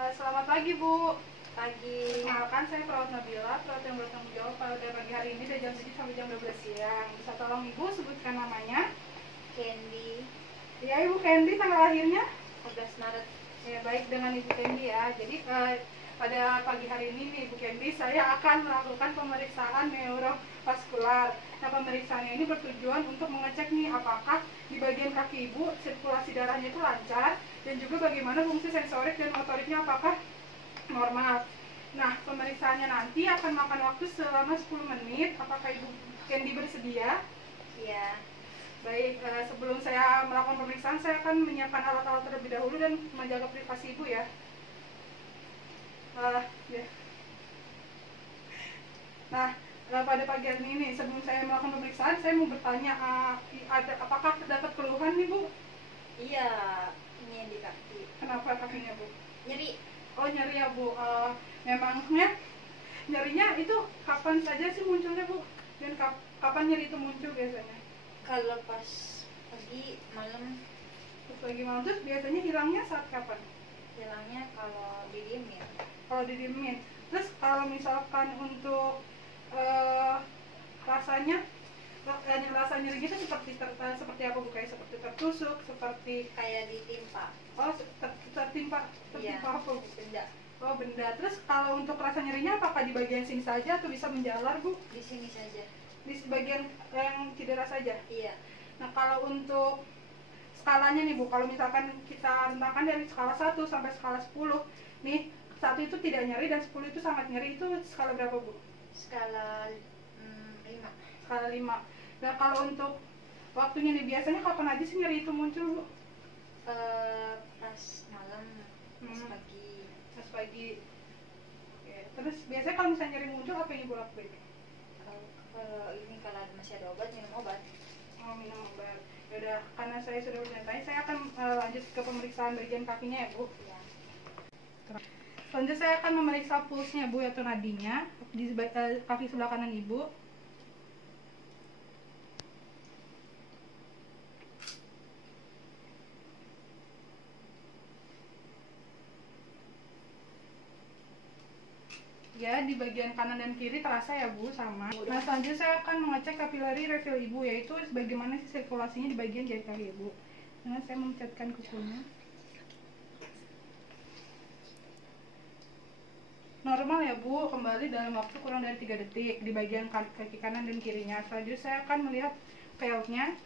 Selamat pagi Bu. Pagi. Perkenalkan saya Perawat Nabila, perawat yang bertanggung jawab pada pagi hari ini dari jam 7 sampai jam 12 siang. Bisa tolong Ibu sebutkan namanya? Candy. Ya Ibu Candy, tanggal lahirnya? 14 Maret. Ya baik, dengan Ibu Candy ya. Jadi pada pagi hari ini nih Ibu Candy, saya akan melakukan pemeriksaan neurovaskular. Nah, pemeriksaannya ini bertujuan untuk mengecek nih apakah di bagian kaki Ibu sirkulasi darahnya itu lancar, dan juga bagaimana fungsi sensorik dan motoriknya apakah normal. Nah, pemeriksaannya nanti akan makan waktu selama 10 menit. Apakah Ibu Candy bersedia? Iya. Baik, sebelum saya melakukan pemeriksaan, saya akan menyiapkan alat-alat terlebih dahulu dan menjaga privasi Ibu ya. Ya. Nah, pada pagi hari ini, sebelum saya melakukan pemeriksaan, saya mau bertanya, apakah terdapat keluhan nih Bu? Iya, ini di kaki. Kenapa kakinya Bu? Nyeri. Oh, nyeri ya Bu. Memangnya nyerinya itu kapan saja sih munculnya Bu? Dan kapan nyeri itu muncul biasanya? Kalau pas pagi, malam. Terus pagi malam, terus biasanya hilangnya saat kapan? Hilangnya kalau didiemin. Kalau didiemin. Terus kalau misalkan untuk rasanya, rasa nyeri gitu seperti seperti apa Bu? Kayak seperti tertusuk, seperti Kayak ditimpa. tertimpa Iya. apa Bu? Benda. Oh, benda. Terus kalau untuk rasa nyerinya apakah di bagian sini saja atau bisa menjalar Bu? Di sini saja. Di bagian yang cedera saja? Iya. Nah, kalau untuk skalanya nih Bu, kalau misalkan kita rentangkan dari skala 1 sampai skala 10 nih, 1 itu tidak nyeri dan 10 itu sangat nyeri, itu skala berapa Bu? Skala 5. Skala 5. Nah, kalau untuk waktunya nih, biasanya kapan aja sih nyeri itu muncul Bu? Pas malam, pas pagi. Pas pagi. Oke. Terus biasanya kalau misalnya nyeri muncul, apa yang Ibu lakuin? Kalau ini kalau masih ada obat, minum obat. Oh, minum obat. Yaudah, karena saya sudah bertanya, saya akan lanjut ke pemeriksaan bagian kakinya ya Bu. Ya. Selanjutnya saya akan memeriksa pulsnya Bu, atau nadinya di kaki sebelah kanan Ibu. Ya, di bagian kanan dan kiri terasa ya Bu, sama. Nah, selanjutnya saya akan mengecek kapilari refill Ibu, yaitu bagaimana sih sirkulasinya di bagian jari kaki Ibu. Nah, saya mencetkan kukunya. Normal ya Bu, kembali dalam waktu kurang dari 3 detik di bagian kaki kanan dan kirinya. Selanjutnya saya akan melihat pelnya.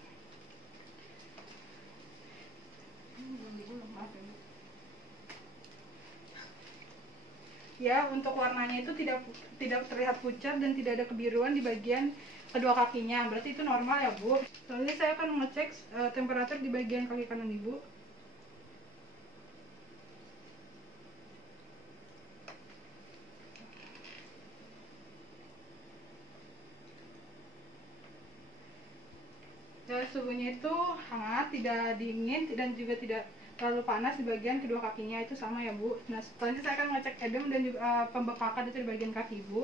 Ya, untuk warnanya itu tidak terlihat pucat dan tidak ada kebiruan di bagian kedua kakinya. Berarti itu normal ya Bu. Selanjutnya saya akan mengecek temperatur di bagian kaki kanan Ibu. Dan suhunya itu hangat, tidak dingin dan juga tidak terlalu panas di bagian kedua kakinya, itu sama ya Bu. Nah, selanjutnya saya akan mengecek edem dan juga pembekakan itu di bagian kaki Ibu.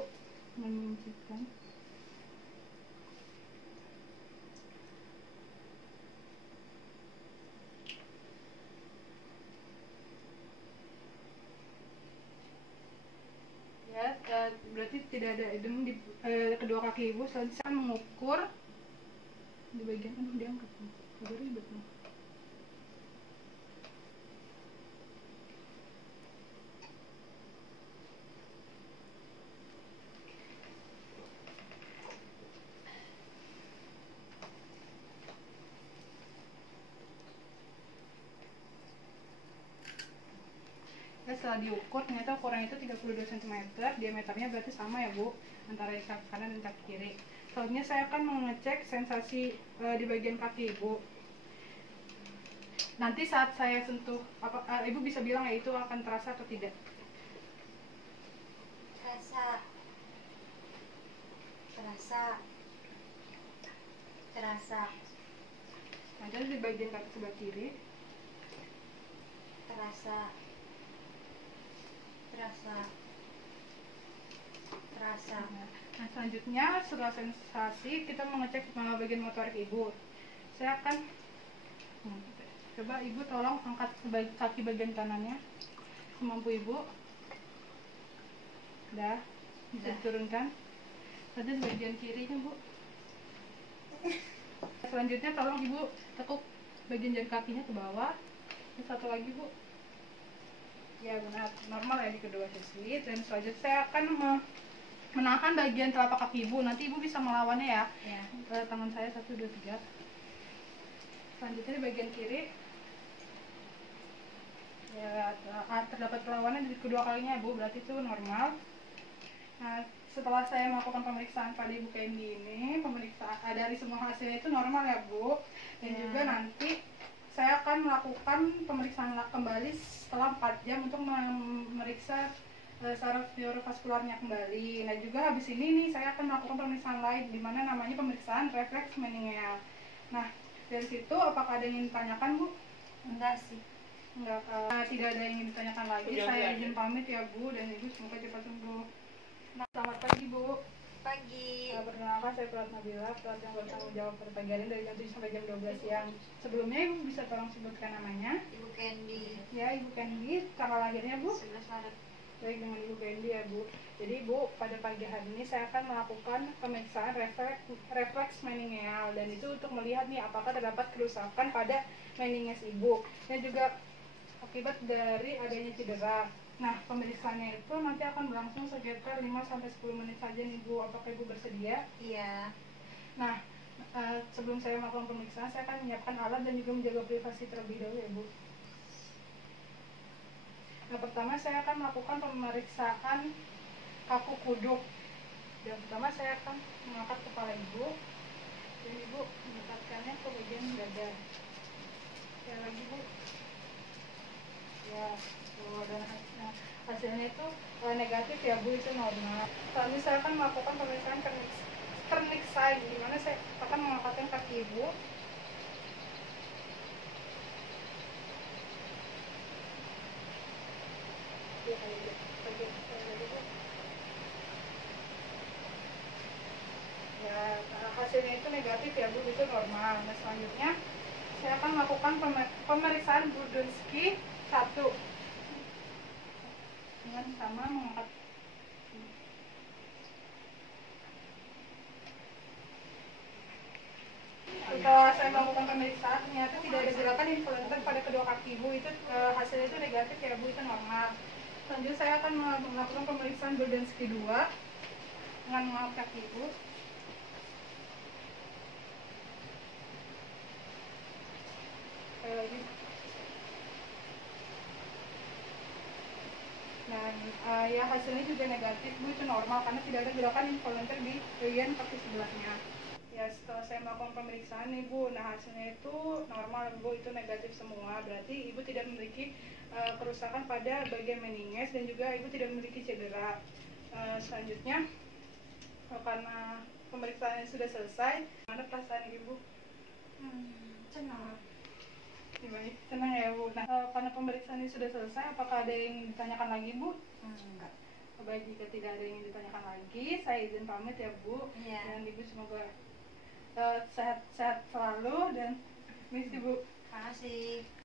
Menciutkan. Ya, berarti tidak ada edem di kedua kaki Ibu. Selanjutnya saya akan mengukur di bagian, diangkat agak ribet nih. Ya, setelah diukur ternyata ukuran itu 32 cm, diameternya berarti sama ya Bu, antara kaki kanan dan kaki kiri. Selanjutnya saya akan mengecek sensasi di bagian kaki Ibu. Nanti saat saya sentuh, Ibu bisa bilang ya itu akan terasa atau tidak? Terasa. Ada di bagian kaki sebelah kiri. Terasa. Nah, selanjutnya setelah sensasi kita mengecek bagian motorik Ibu. Saya akan coba Ibu tolong angkat kaki bagian kanannya. semampu ibu. Udah, bisa diturunkan. Lanjut bagian kirinya bu. Selanjutnya tolong ibu tekuk bagian jari kakinya ke bawah. Ini satu lagi bu. Ya benar, normal ya di kedua sisi. Dan selanjutnya saya akan menahan bagian telapak kaki ibu. Nanti ibu bisa melawannya ya. Tangan saya 1, 2, 3. Selanjutnya di bagian kiri. Ya terdapat perlawanan di kedua kalinya bu, berarti itu normal. Nah, setelah saya melakukan pemeriksaan pada ibu Candy ini, pemeriksaan dari semua hasilnya itu normal ya bu. Dan juga nanti saya akan melakukan pemeriksaan kembali setelah 4 jam untuk memeriksa saraf neurovaskularnya kembali. Nah juga habis ini nih saya akan melakukan pemeriksaan lain, di mana namanya pemeriksaan refleks meningeal. Nah dari situ apakah ada yang ingin ditanyakan bu? Enggak sih. Enggak, tidak ada yang ingin ditanyakan lagi. Saya izin pamit ya bu, dan ibu semoga cepat sembuh. Nah, selamat pagi bu. Pagi. Perkenalkan saya Pelat Nabila, pelat yang bertanggung jawab pada pagi hari dari jam 7 sampai jam 12 siang. Sebelumnya ibu bisa tolong sebutkan namanya? Ibu Candy. Ya, Ibu Candy. Tanggal lahirnya bu? 11 Maret. Baik, dengan Ibu Candy ya bu. Jadi bu, pada pagi hari ini saya akan melakukan pemeriksaan refleks meningeal, dan itu untuk melihat nih apakah terdapat kerusakan pada meninges ibu dan juga akibat dari adanya cedera. Nah, pemeriksaannya itu nanti akan berlangsung sekitar 5-10 menit saja nih bu. Apakah ibu bersedia? Iya. Nah, sebelum saya melakukan pemeriksaan, saya akan menyiapkan alat dan juga menjaga privasi terlebih dahulu ya bu. Nah, pertama saya akan melakukan pemeriksaan kaku kuduk. Dan pertama saya akan mengangkat kepala ibu, dan ibu mendekatkannya ke bagian dada. Sekali lagi bu. Ya, dan hasilnya itu negatif ya bu, itu normal. Selanjutnya saya akan melakukan pemeriksaan Kernikside, di mana saya akan mengangkatkan kaki ibu. Ya, hasilnya itu negatif ya bu, itu normal. Nah, selanjutnya saya akan melakukan pemeriksaan Budensky 1 dengan sama mengangkat. Setelah saya melakukan pemeriksaan, ternyata tidak ada gerakan involunter pada kedua kaki ibu. Itu hasilnya itu negatif ya bu, itu normal. Selanjutnya saya akan melakukan pemeriksaan Budensky 2 dengan mengangkat kaki ibu. Lagi. Dan ya hasilnya juga negatif bu, itu normal karena tidak ada gerakan involunter di bagian kaki sebelahnya. Ya, setelah saya melakukan pemeriksaan nih bu, nah hasilnya itu normal bu, itu negatif semua. Berarti ibu tidak memiliki kerusakan pada bagian meninges dan juga ibu tidak memiliki cedera. Selanjutnya karena pemeriksaan sudah selesai, mana perasaan ibu? Senang. Baik, senang ya bu. Nah, karena pemeriksaan ini sudah selesai, apakah ada yang ditanyakan lagi bu? Enggak. Baik, jika tidak ada yang ingin ditanyakan lagi, saya izin pamit ya bu. Iya. Dan ibu semoga sehat-sehat selalu dan misi bu. Terima kasih.